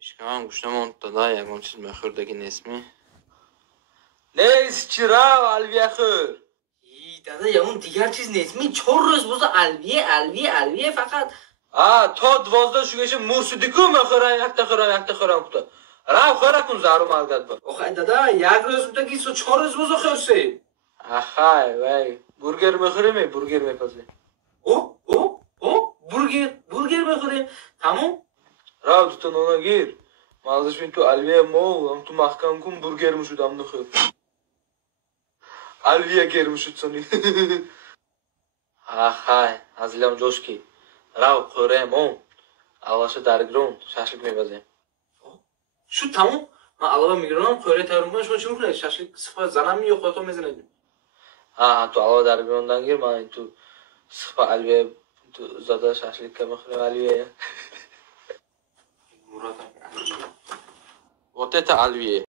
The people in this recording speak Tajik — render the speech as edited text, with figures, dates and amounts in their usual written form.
Ishkamam gushtama unutdi-da, yagon chiz möhürdagi nesmi. Neys chirav alviyaxir. Dada ya اون دیگر چیز نیست می 4 روز بوزا الویه فقط تا 12 شوگاcha mursidiku möhüra yakta xira kuta. Rav xira kun zaru malgat ba. آخه دادا یک روز بوده که 4 روز بوزا خرسه Axay, vay. Burger möhürimi, burger mepazi. او برگر بخوریم تمام Rav tutan ona gir. Malzashmin tu alviya mol, am tu mahkam kun burger mushud amnu khir. Alviya germushud soni. Axay, azlam joshki. Rav qo'rayim on. Allasha dargron, shashlik mebazim. شو تمام من علاوه میگیرم خوره تهران کنم شما چی میکنید شاشلیک صفا زنم یا خودتون میزنید Tu alva dargrondan gir, man tu sıxpa alviya tu zada shashlikka mixrim alviya. مراد Вот это alviya.